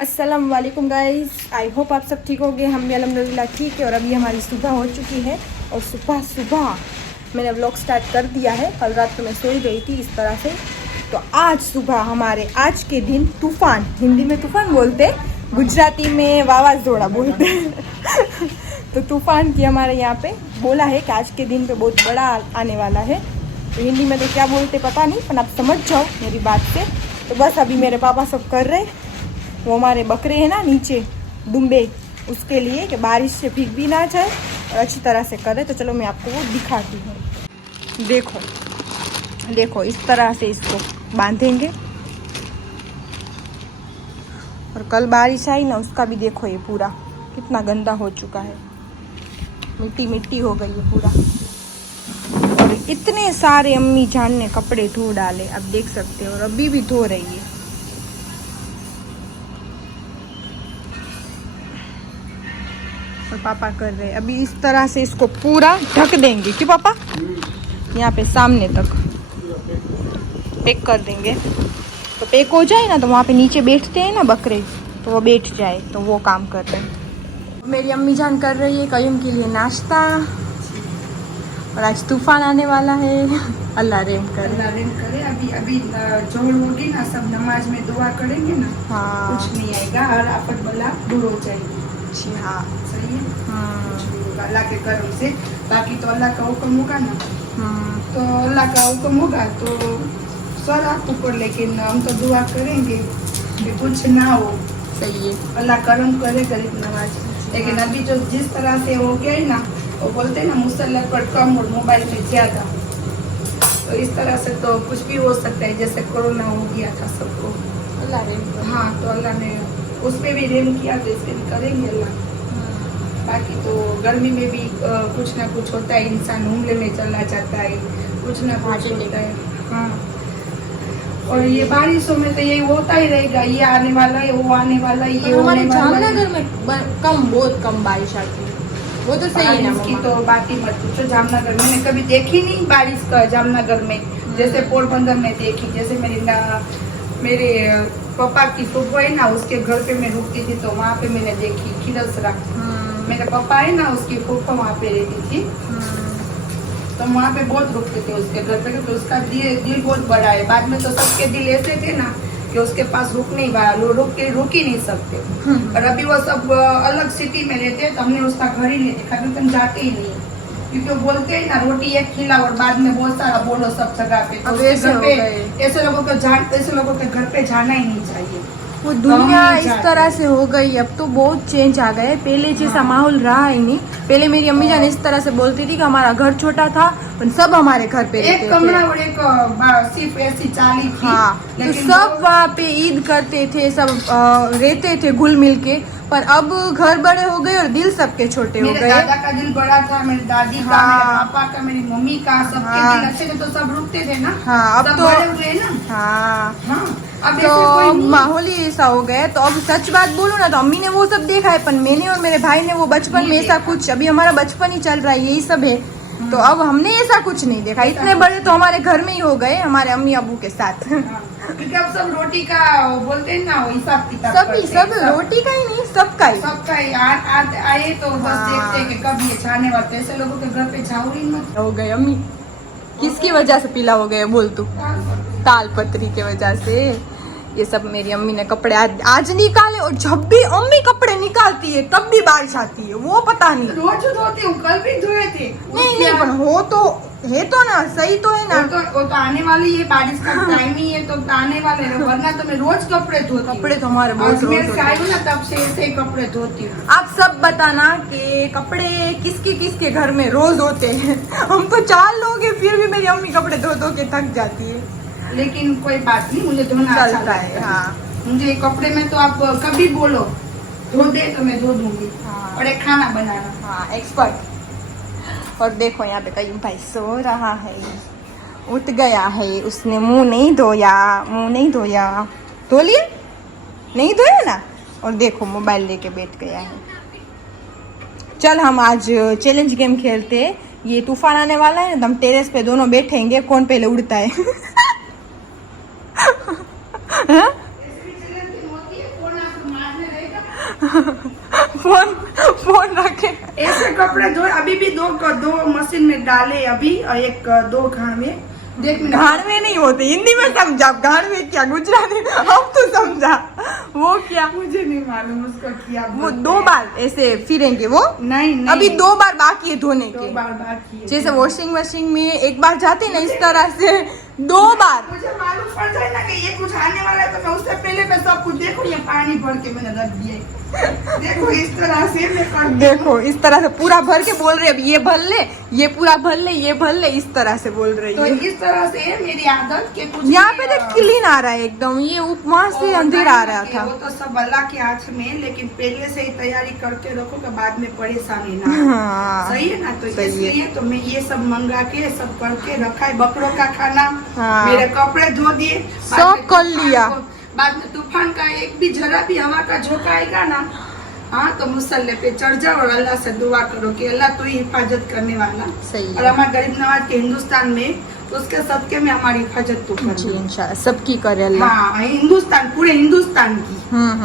अस्सलाम वालेकुम guys, I hope आप सब ठीक होंगे। हम भी अल्हम्दुलिल्लाह ठीक है। और अभी हमारी सुबह हो चुकी है और सुबह सुबह मैंने व्लॉग स्टार्ट कर दिया है। कल रात तो मैं सोई गई थी इस तरह से। तो आज सुबह हमारे आज के दिन तूफ़ान, हिंदी में तूफ़ान बोलते, गुजराती में वावाज़ोड़ा बोलते तो तूफ़ान की हमारे यहाँ पे बोला है कि आज के दिन पे बहुत बड़ा आने वाला है। तो हिंदी में तो क्या बोलते पता नहीं, पर आप समझ जाओ मेरी बात से। तो बस अभी मेरे पापा सब कर रहे, वो हमारे बकरे हैं ना नीचे दुम्बे, उसके लिए कि बारिश से भीग भी ना जाए और अच्छी तरह से करे। तो चलो मैं आपको वो दिखाती हूँ। देखो देखो, इस तरह से इसको बांधेंगे। और कल बारिश आई ना, उसका भी देखो ये पूरा कितना गंदा हो चुका है, मिट्टी मिट्टी हो गई है पूरा। और इतने सारे अम्मी जान ने कपड़े धो डाले, अब देख सकते हो, और अभी भी धो रही है। और पापा कर रहे हैं अभी इस तरह से, इसको पूरा ढक देंगे। क्यों पापा? यहाँ पे सामने तक पैक कर देंगे। तो पैक हो जाए ना, तो वहाँ पे नीचे बैठते हैं ना बकरे, तो वो बैठ जाए, तो वो काम कर रहे हैं। मेरी अम्मी जान कर रही है कयूम के लिए नाश्ता। और आज तूफान आने वाला है, अल्लाह रहम करे। अल्लाह रहम करे। अभी अभी जोड़ होगी ना, सब नमाज में दुआ करेंगे ना, हाँ कुछ नहीं आएगा और आफत बला दूर हो जाएगी। जी हाँ, सही है। कुछ नहीं होगा अल्लाह के करम से। बाकी तो अल्लाह का हुक्म होगा ना, तो अल्लाह का हुक्म होगा तो आप ऊपर, लेकिन हम तो दुआ करेंगे कि कुछ ना हो। सही है। अल्लाह करम करे गरीब नवाज। लेकिन अभी जो जिस तरह से हो गया है ना, वो बोलते हैं ना मुसल्ला पर कम और मोबाइल में ज्यादा, तो इस तरह से तो कुछ भी हो सकता है। जैसे कोरोना हो गया था सबको, अल्लाह रहम करे। हाँ, तो अल्लाह ने उसमें भी रहम किया, तो इसमें भी करेंगे अल्लाह। बाकी तो गर्मी में भी कुछ ना कुछ होता है, इंसान हमले में चला जाता है, कुछ ना कुछ होता है। हाँ, और ये बारिशों में तो यही होता ही रहेगा, ये आने वाला है, वो आने वाला है, ये हमारे होने वाला है। जामनगर में बहुत कम बारिश आती है, वो तो सही है ना। बारिश की तो बात ही मत पूछो। जामनगर मैंने कभी देखी नहीं बारिश का जामनगर में, जैसे पोरबंदर में देखी। जैसे मेरे पापा की फूफो है ना, उसके घर पे मैं रुकती थी, तो वहाँ पे मैंने देखी खिलसरा। मेरे पापा है ना, उसकी फूफो वहाँ पे रहती थी, तो वहाँ पे बहुत रुकते थे उसके घर पे, क्योंकि उसका दिल बहुत बड़ा है। बाद में तो सबके दिल ऐसे थे ना कि उसके पास रुक ही नहीं सकते। और अभी वो सब अलग सिटी में रहते हैं, तो हमने उसका घर ही नहीं देखा, क्योंकि हम जाते ही नहीं, क्योंकि वो बोलते हैं ना रोटी एक खिला और बाद में बहुत सारा बोलो सब जगह पे। तो उसके घर पे ऐसे लोगों के घर पे जाना ही नहीं चाहिए। वो दुनिया इस तरह से हो गई, अब तो बहुत चेंज आ गए। पहले जैसा माहौल रहा ही नहीं। पहले मेरी अम्मी जान इस तरह से बोलती थी कि हमारा घर छोटा था, पर सब हमारे घर पे रहते एक कमरा और एक सिर्फ ऐसी चाली थी। हाँ, तो सब वहाँ पे ईद करते थे, सब रहते थे घुल मिल के। पर अब घर बड़े हो गए और दिल सबके छोटे हो गए। मेरे दादा का दिल बड़ा था, मेरी दादी का, मेरे पापा का, मेरी मम्मी का, सबके दिल अच्छे थे, तो सब रुकते थे ना। हाँ, अब सब तो बड़े हुए ना। हाँ, अब तो ऐसे कोई नहीं। माहौल ही ऐसा हो गया है। तो अब सच बात बोलूं ना, तो अम्मी ने वो सब देखा है, पर मैंने और मेरे भाई ने वो बचपन में ऐसा कुछ, अभी हमारा बचपन ही चल रहा है, यही सब है। तो अब हमने ऐसा कुछ नहीं देखा। इतने बड़े तो हमारे घर में ही हो गए, हमारे अम्मी अबू के साथ। क्योंकि अब सब रोटी का वो बोलते हैं ना, वो हिसाब किताब सब रोटी का ही नहीं, सबका ही आए तो बस देखते हैं कि कब ये जाने वाले। ऐसे लोगों के घर पे जाओ ही मत। हो गए अम्मी। किसकी वजह से पीला हो गए बोल तू? ताल पत्री के वजह से। ये सब मेरी अम्मी ने कपड़े आज निकाले, और जब भी अम्मी कपड़े निकालती है तब भी बारिश आती है, वो पता नहीं। रोज धोती हूँ, कल भी धोए थे। नहीं पर हो तो है तो ना, सही तो है ना। वो तो आने वाली है, बारिश का टाइम ही है, तो आने वाले है। वरना तो मैं रोज कपड़े धोती हूँ। कपड़े तो हमारे बहुत मेरे से आई हूँ ना, तब से ऐसे ही कपड़े धोती हूँ। आप सब बताना कि कपड़े किसके घर में रोज होते हैं। हम तो 4 लोग हैं, फिर भी मेरी अम्मी कपड़े धो धो के थक जाती है। लेकिन कोई बात नहीं, मुझे धोना अच्छा चलता लगता है। हाँ, मुझे कपड़े में तो आप कभी बोलो धो दे तो मैं धो दूंगी। हाँ। और एक खाना बनाना। हाँ, एक्सपर्ट। और देखो यहाँ पे कयूम भाई सो रहा है, उठ गया है, उसने मुंह नहीं धोया। धो लिया? नहीं धोया ना। और देखो मोबाइल लेके बैठ गया है। चल हम आज चैलेंज गेम खेलते हैं। ये तूफान आने वाला है ना, हम टेरेस पे दोनों बैठेंगे, कौन पहले उड़ता है। हाँ? कपड़े धोए, अभी भी दो मशीन में डाले अभी, और एक 2 घाण में। देख मैंने घाण में नहीं होते, हिंदी में समझा। घाण में क्या, गुजराती अब तो समझा। वो क्या, मुझे नहीं मालूम उसको क्या वो बोलते 2 हैं। बार ऐसे फिरेंगे वो। नहीं अभी 2 बार बाकी है धोने 2 के। बार बाकी है। जैसे वॉशिंग मशीन में एक बार जाते ना, इस तरह से 2 बार। मुझे मालूम पड़ जाए ना कि ये कुछ आने वाला है, तो मैं उससे पहले मैं सब कुछ देखो, ये पानी भर के मैंने रख दिया है। देखो इस तरह से मैं करती हूँ। देखो इस तरह से पूरा भर के बोल रहे, अब ये भर ले, ये पूरा भर ले, ये भर ले, इस तरह से बोल रही तो है। इस तरह से है मेरी आदत के कुछ यहाँ पे देख क्लीन आ रहा है एकदम, ये वहाँ से अंधेरा आ रहा था। वो तो सब अल्लाह के हाथ में है, लेकिन पहले से ही तैयारी करके रखो कि बाद में परेशानी ना हो। हाँ, सही है ना, तो सही है। इसलिए तो मैं ये सब मंगा के सब करके रखा है। बकरों का खाना, हाँ। मेरे कपड़े धो दिए, सब कर लिया। बाद में तूफान का एक भी जरा भी हवा का झोंका आएगा ना, हाँ, तो मुसल्ले पे चढ़ जाओ और अल्लाह से दुआ करो कि अल्लाह तू ही हिफाजत करने वाला। सही है। और हमारे गरीब नवाज के हिंदुस्तान में, उसके सबके में हमारी हिफाजत तो कर जी दो। इंशाल्लाह सबकी करे अल्लाह। हाँ, हिंदुस्तान, पूरे हिंदुस्तान की,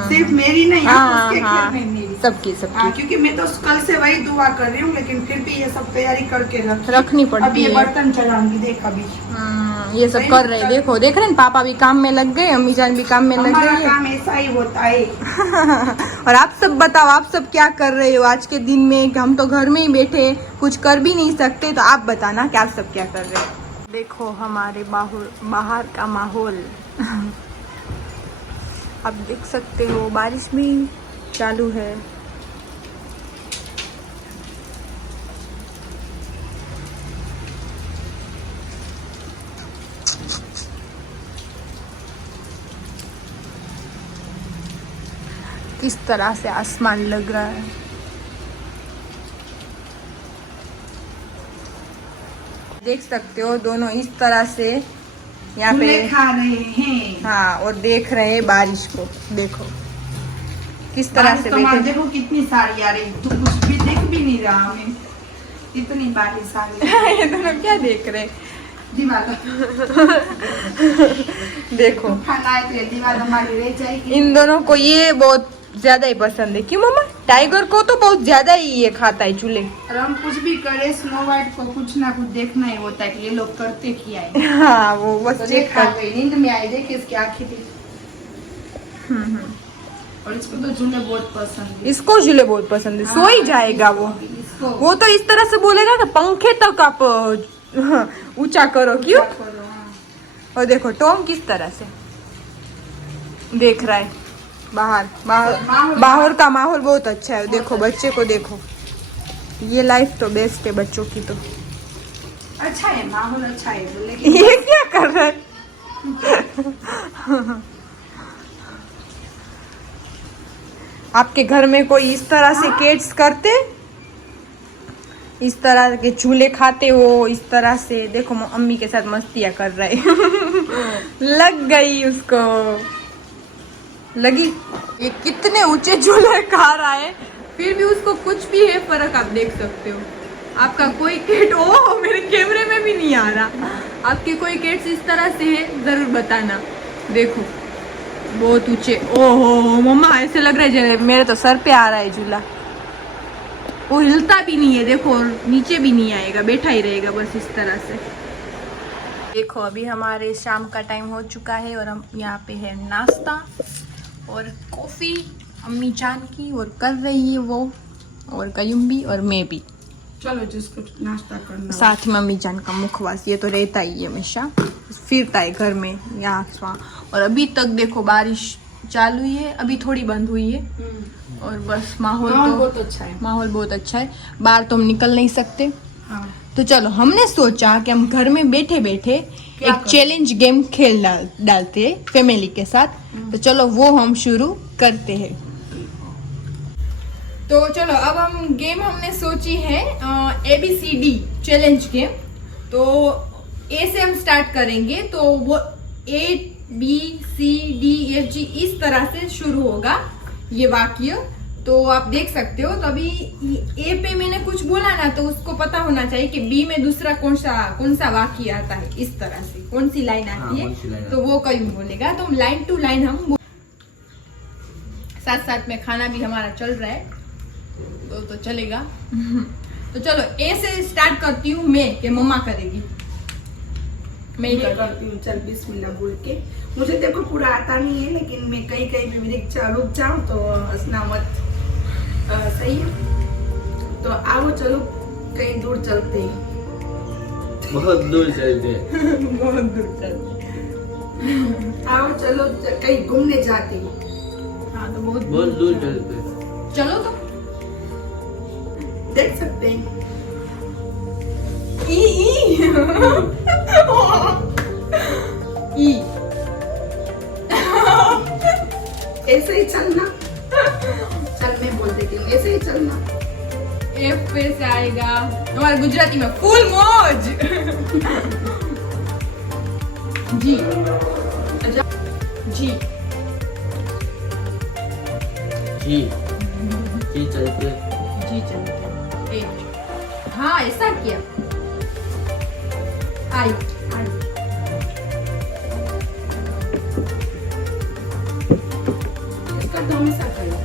सिर्फ मेरी नहीं, उसके घर में मेरी, सबकी हाँ, सबकी क्योंकि मैं तो कल से वही दुआ कर रही हूँ, लेकिन फिर भी ये सब तैयारी करके रखनी पड़ती अभी ये है। बर्तन चढ़ाऊंगी, देख अभी ये सब कर रहे हैं। देखो देख रहे हैं, पापा भी काम में लग गए, अम्मी जान भी काम में लग हमारा गई है। काम ऐसा ही होता है। और आप सब बताओ, आप सब क्या कर रहे हो आज के दिन में? हम तो घर में ही बैठे, कुछ कर भी नहीं सकते, तो आप बताना कि आप सब क्या कर रहे हो। देखो हमारे बाहर का माहौल आप देख सकते हो, बारिश भी चालू है। किस तरह से आसमान लग रहा है। देख सकते हो दोनों इस तरह से यहाँ पे चूल्हे खा रहे हैं। हाँ, और देख रहे हैं बारिश को। देखो किस तरह बारिश से तो मार, बैठे। देखो कितनी सारी आ रही, तू कुछ भी देख भी नहीं रहा हमें, इतनी बारिश आ रही। ये दोनों क्या देख रहे हैं? दीवार देखो तूफान आए तो ये दीवार हमारी रह जाएगी। इन दोनों को ये बहुत ज्यादा ही पसंद है। क्यों मम्मा? टाइगर को तो बहुत ज्यादा ही ये खाता है चूल्हे। और हम कुछ भी करे, स्नो वाइट को कुछ ना कुछ देखना ही होता है कि ये लोग करते क्या है। हाँ, वो बस तो चेक देखा कर। गई, नींद में आई, देखे इसकी आंखें थी। और इसको तो झूले बहुत पसंद है। इसको झूले बहुत पसंद है, सो ही जाएगा वो। इसको वो तो इस तरह से बोलेगा कि पंखे तक आप ऊंचा करो। क्यों? और देखो टॉम किस तरह से देख रहा है। बाहर का माहौल बहुत अच्छा है। देखो बच्चे को देखो, ये लाइफ तो बेस्ट है बच्चों की। तो अच्छा है, माहौल अच्छा है, लेकिन ये क्या कर रहा है? आपके घर में कोई इस तरह से केट्स करते, इस तरह के झूले खाते हो इस तरह से? देखो अम्मी के साथ मस्तियाँ कर रहे लग गई उसको, लगी। ये कितने ऊंचे झूले खा रहा है, फिर भी उसको कुछ भी है फर्क, आप देख सकते हो। आपका कोई केट, ओ मेरे कैमरे में भी नहीं आ रहा, आपके कोई केट्स इस तरह से है जरूर बताना। देखो बहुत ऊंचे। ओहो मम्मा, ऐसे लग रहा है मेरे तो सर पे आ रहा है झूला। वो हिलता भी नहीं है, देखो नीचे भी नहीं आएगा, बैठा ही रहेगा बस इस तरह से। देखो अभी हमारे शाम का टाइम हो चुका है और हम यहाँ पे है नाश्ता और कॉफी अम्मी जान की, और कर रही है वो, और कयूम भी और मैं भी। चलो जिसको नाश्ता करना साथ में अम्मी जान का मुखवास, ये तो रहता ही है हमेशा, फिरता है घर में यहाँ वहाँ। और अभी तक देखो बारिश चालू ही है, अभी थोड़ी बंद हुई है। और बस माहौल तो बहुत अच्छा है। माहौल बहुत अच्छा है। बाहर तो हम निकल नहीं सकते, हाँ। तो चलो हमने सोचा कि हम घर में बैठे बैठे एक चैलेंज गेम खेल डालते हैं फैमिली के साथ। तो चलो वो हम शुरू करते हैं। तो चलो अब हम गेम हमने सोची है ABCD चैलेंज गेम। तो ए से हम स्टार्ट करेंगे, तो वो ABCDFG इस तरह से शुरू होगा ये वाक्य। तो आप देख सकते हो। तो अभी ए पे मैंने कुछ बोला ना, तो उसको पता होना चाहिए कि बी में दूसरा कौन सा वाक्य आता है, इस तरह से कौन सी लाइन आती है, तो वो कहीं बोलेगा। तो लाइन टू लाइन हम साथ साथ में खाना भी हमारा चल रहा है, तो चलेगा। तो चलो ए से स्टार्ट करती हूँ मैं, कि मम्मा करेगी। मैं ही करती हूँ। चल बिस्मिल्लाह बोल के। मुझे देखो पूरा आता नहीं है, लेकिन मैं कहीं कहीं भी रुक जाऊँ तो हंसना मत। सही है, तो आओ चलो कहीं दूर चलते हैं। बहुत दूर चलते हैं। बहुत दूर चलते। आओ चलो कहीं घूमने जाते हैं। हाँ तो बहुत दूर चलते हैं। चलो तो देख सकते हैं। ई ई ऐसे ही चलना। चल मैं बोल देती हूँ, ऐसे ही चलना। एफ पे से आएगा हमारे गुजराती में फुल मौज। जी जी जी चलते। जी चलते। एट। हाँ ऐसा किया। आई इसका तो हमेशा करो।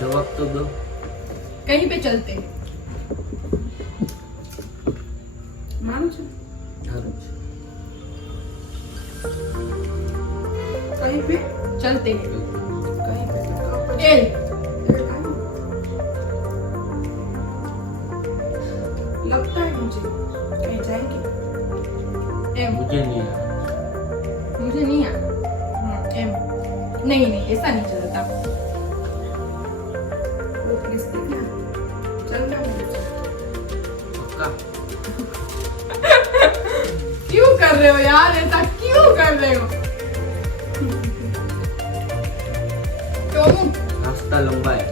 जवाब तो दो। कहीं पे चलते। मानो चल कहीं पे चलते हैं। कहीं पे तो एल। लगता है मुझे कहीं जाएंगे। एम। मुझे नहीं आया। मुझे नहीं आया। एम। नहीं ऐसा नहीं चलता। वो प्लीज देखना। चल रहा हूँ। पक्का? क्यों कर रहे हो यार, ऐसा क्यों कर रहे हो? टोमू। रास्ता लंबा है।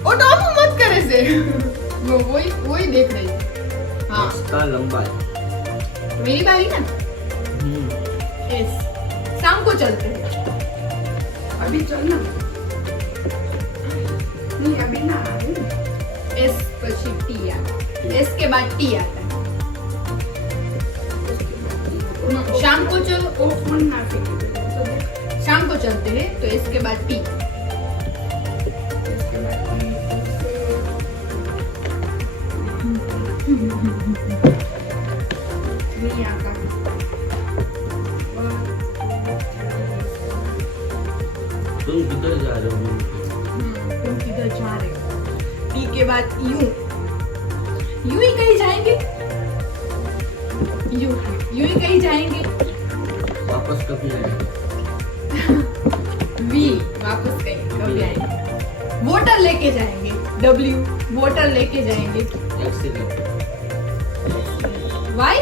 ओ टोमू मत कर ऐसे। वो वही देख रही है। हाँ रास्ता लंबा है। मेरी बारी ना। यस। शाम को चलते हैं। अभी चलना। नहीं अभी ना। एस પછી टी आता है। एस के बाद टी आता है। शाम को चलो। वो फोन ना फेंके। शाम को चलते हैं तो एस के बाद टी। नहीं आता। तुम किधर जा रहे हो? तुम किधर जा रहे हो? टी के बाद यू ही कहीं जाएंगे। यू ही कहीं जाएंगे। वापस कभी आएंगे? वी वापस कहीं कभी आएंगे। वोटर लेके जाएंगे। डब्ल्यू वोटर लेके जाएंगे। एक्सीडेंट। वाई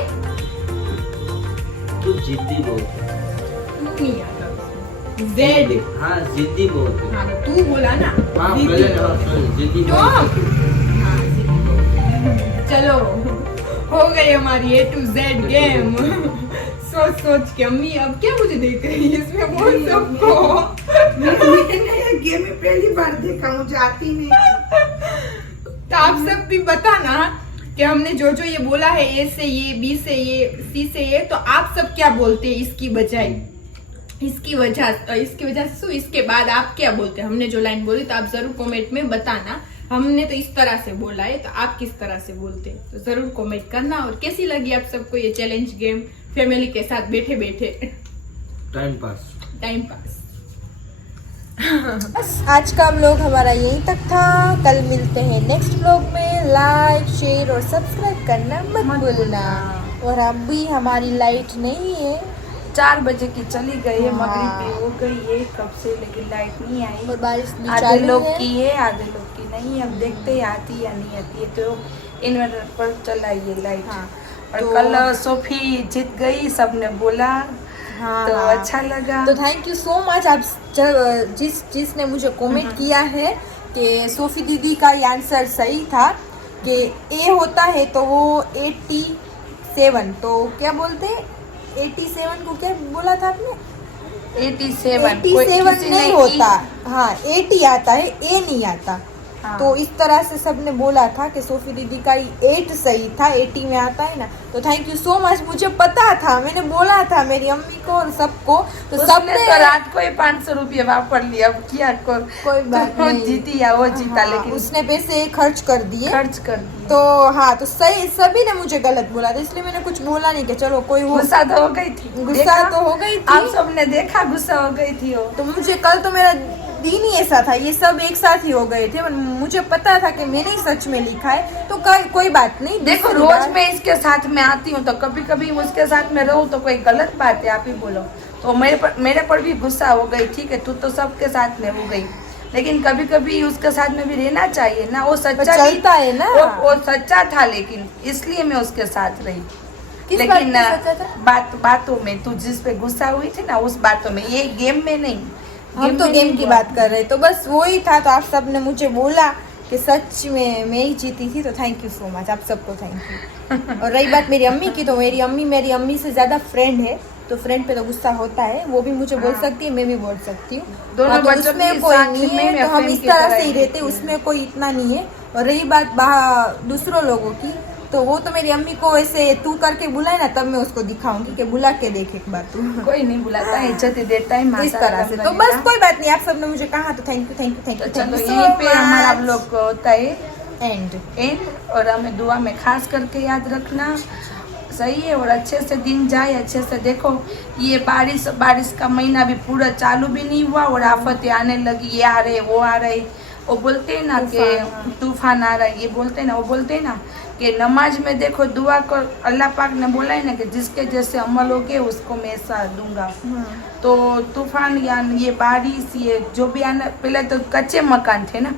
तू जिद्दी बहुत है। नहीं आता उसमें। जेड। हाँ जिद्दी बहुत है। हाँ तो तू बोला ना। हाँ जिद्दी। पहले sorry, जिद्दी बहुत टॉम। है। हाँ, जिद्दी। चलो हो गई हमारी A to Z गेम। सोच के अम्मी अब क्या मुझे देख रही है इसमें, बोल सबको। मैंने ये गेम में पहली बार देखा, मुझे आती नहीं। तो आप सब भी बताना कि हमने जो ये बोला है, ए से ये, बी से ये, सी से ये, तो आप सब क्या बोलते हैं इसकी बजाय, इसकी वजह से इसके बाद आप क्या बोलते हैं। हमने जो लाइन बोली तो आप जरूर कमेंट में बताना। हमने तो इस तरह से बोला है, तो आप किस तरह से बोलते हैं तो जरूर कमेंट करना। और कैसी लगी आप सबको ये चैलेंज गेम, फैमिली के साथ बैठे बैठे टाइम पास। बस आज का व्लॉग हमारा यहीं तक था। कल मिलते हैं नेक्स्ट व्लॉग में। लाइक शेयर और सब्सक्राइब करना मत भूलना। और अब भी हमारी लाइट नहीं है। 4 बजे की चली गई है, हाँ। मगरिब भी हो गई है कब से, लेकिन लाइट नहीं आई। और बारिश भी आधे चालू लोग है। की है, आधे लोग की नहीं। अब देखते हैं आती या नहीं आती है। तो इन्वर्टर पर चलाई है लाइट। हाँ, और तो- कल सोफी जीत गई, सबने बोला। हाँ, तो हाँ। अच्छा लगा। तो थैंक यू सो मच आप जिसने मुझे कमेंट किया है कि सोफी दीदी का ये आंसर सही था कि ए होता है तो वो 87, तो क्या बोलते हैं 87 को, क्या बोला था आपने? 87 87 नहीं होता। हाँ 80 आता है, ए नहीं आता। हाँ। तो इस तरह से सबने बोला था कि सोफी दीदी का 8 सही था, 80 में आता है ना। तो थैंक यू सो मच, मुझे पता था, मैंने बोला था मेरी अम्मी को और सबको, तो उसने सबने तो रात को ही 500 रुपये वापस लिया। अब क्या कोई बात तो नहीं। जीती या वो जीता, हाँ, लेकिन उसने पैसे खर्च कर दिए। खर्च कर दिया। तो हाँ, तो सही, सभी ने मुझे गलत बोला था, इसलिए मैंने कुछ बोला नहीं कि चलो कोई वो। गुस्सा तो हो गई थी, गुस्सा देखा? तो हो गई थी। आप सबने देखा, गुस्सा हो गई थी वो। तो मुझे कल तो मेरा दिन ही ऐसा था, ये सब एक साथ ही हो गए थे, मुझे पता था कि मैंने ही सच में लिखा है, तो कोई बात नहीं। देखो, दूसरी रोज बार- मैं इसके साथ में आती हूँ, तो कभी कभी उसके साथ में रहूँ तो कोई गलत बात है, आप ही बोलो। तो मेरे पर भी गुस्सा हो गई, ठीक है, तू तो सबके साथ में हो गई, लेकिन कभी कभी उसके साथ में भी रहना चाहिए ना। वो सच्चा चलता है ना। वो सच्चा था, लेकिन इसलिए मैं उसके साथ रही। किस लेकिन बात पे सच्चा था? बातों में तू जिस पे गुस्सा हुई थी ना, उस बातों में, ये गेम में नहीं। हम तो में गेम नहीं की हुआ। बात कर रहे, तो बस वही था। तो आप सब ने मुझे बोला कि सच में मैं ही जीती थी, तो थैंक यू सो मच, आप सबको थैंक यू। और रही बात मेरी अम्मी की, तो मेरी अम्मी से ज्यादा फ्रेंड है, तो फ्रेंड पे तो गुस्सा होता है, वो भी मुझे बोल हाँ। सकती है, मैं भी बोल सकती हूँ। दोनों हाँ, तो बच्चों उसमें की कोई साथ नहीं में है, मैं तो हम friend इस की तरह तरह से ही ही रहते, रहती उसमें कोई इतना नहीं है। और रही बात दूसरों लोगों की, तो वो तो मेरी अम्मी को ऐसे तू करके बुलाए ना, तब मैं उसको दिखाऊंगी कि बुला के देख एक बार तू। कोई नहीं बुलाता है, इज्जत ही देता है, इस माशाल्लाह तरह से तो बस कोई बात नहीं, आप सबने मुझे कहा तो thank you thank you thank तो यू चलो, थैंक यहीं पे हमारा यू लोग होता है एंड। और हमें दुआ में खास करके याद रखना, सही है। और अच्छे से दिन जाए, अच्छे से देखो, ये बारिश का महीना भी पूरा चालू भी नहीं हुआ और आफतें आने लगी, ये आ रहे वो आ रहे। वो बोलते हैं ना कि तूफान आ रहा है, ये बोलते हैं ना, वो बोलते हैं ना कि नमाज में देखो दुआ कर, अल्लाह पाक ने बोला है ना कि जिसके जैसे अमल होगे उसको मैं ऐसा दूंगा। तो तूफान या ये बारिश, ये जो भी आना, पहले तो कच्चे मकान थे ना,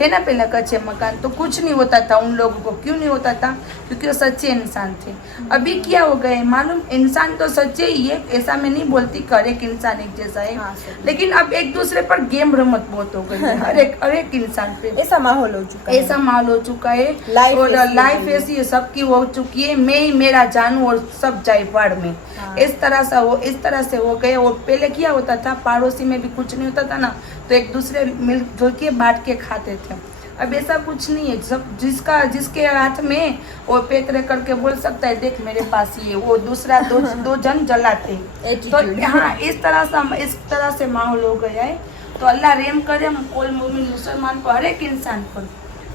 पहले कच्चे मकान, तो कुछ नहीं होता था उन लोगों को। क्यों नहीं होता था? क्योंकि वो सच्चे इंसान थे। अभी क्या हो गए मालूम, इंसान तो सच्चे ही है, ऐसा मैं नहीं बोलती कि हर एक इंसान एक जैसा है, हाँ, सही। लेकिन अब एक दूसरे पर गेम रमत बहुत हो गई है, हर एक इंसान पे ऐसा माहौल हो चुका है, ऐसा माल हो चुका है। लाइफ और ऐसी लाइफ हो गई है। ऐसी है, सबकी हो चुकी है, मैं ही मेरा जानू और सब जाए बाढ़ में। हाँ। इस तरह से हो गए। और पहले क्या होता था, पड़ोसी में भी कुछ नहीं होता था ना, तो एक दूसरे मिलजुल के बांट के खाते थे। अब ऐसा कुछ नहीं है, सब जिसके हाथ में वो पेतरे करके बोल सकता है, देख मेरे पास ये, वो दूसरा दो जन जलाते। तो Attitude। हाँ, इस तरह से माहौल हो गया है। तो अल्लाह रेम करे कोल मोमिन मुसलमान पर, हर एक इंसान पर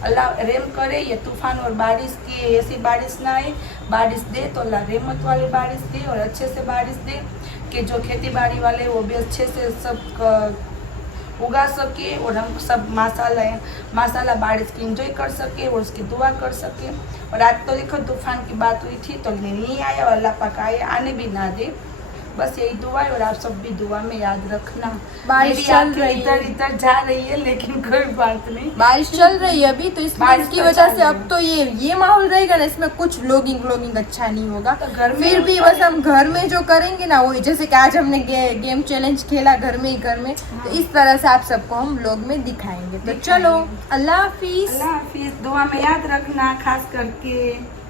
अल्लाह रेम करे। ये तूफान और बारिश की ऐसी बारिश ना आए, बारिश दे तो अल्लाह रहमत वाली बारिश दे, और अच्छे से बारिश दे कि जो खेती बाड़ी वाले वो भी अच्छे से सब उगा सके, और हम सब माशाल्लाह बारिश की एंजॉय कर सके और उसकी दुआ कर सके। और आज तो देखो तूफान की बात हुई थी तो नहीं आया, और अल्लाह पाक आने भी ना दे, बस यही दुआ है। और आप सब भी दुआ में याद रखना। बारिश मेरी चल आंखें रही है। इधर जा रही है, लेकिन कोई बात नहीं, बारिश चल रही है अभी, तो बारिश इसकी तो वजह चल से अब तो ये माहौल रहेगा ना, इसमें कुछ व्लॉगिंग अच्छा नहीं होगा। तो घर में फिर भी बस हम घर में जो करेंगे ना, वो जैसे कि आज हमने गेम चैलेंज खेला घर में, तो इस तरह से आप सबको हम व्लॉग में दिखाएंगे। तो चलो, अल्लाह हाफिज। अल्लाह हाफिज। दुआ में याद रखना खास करके।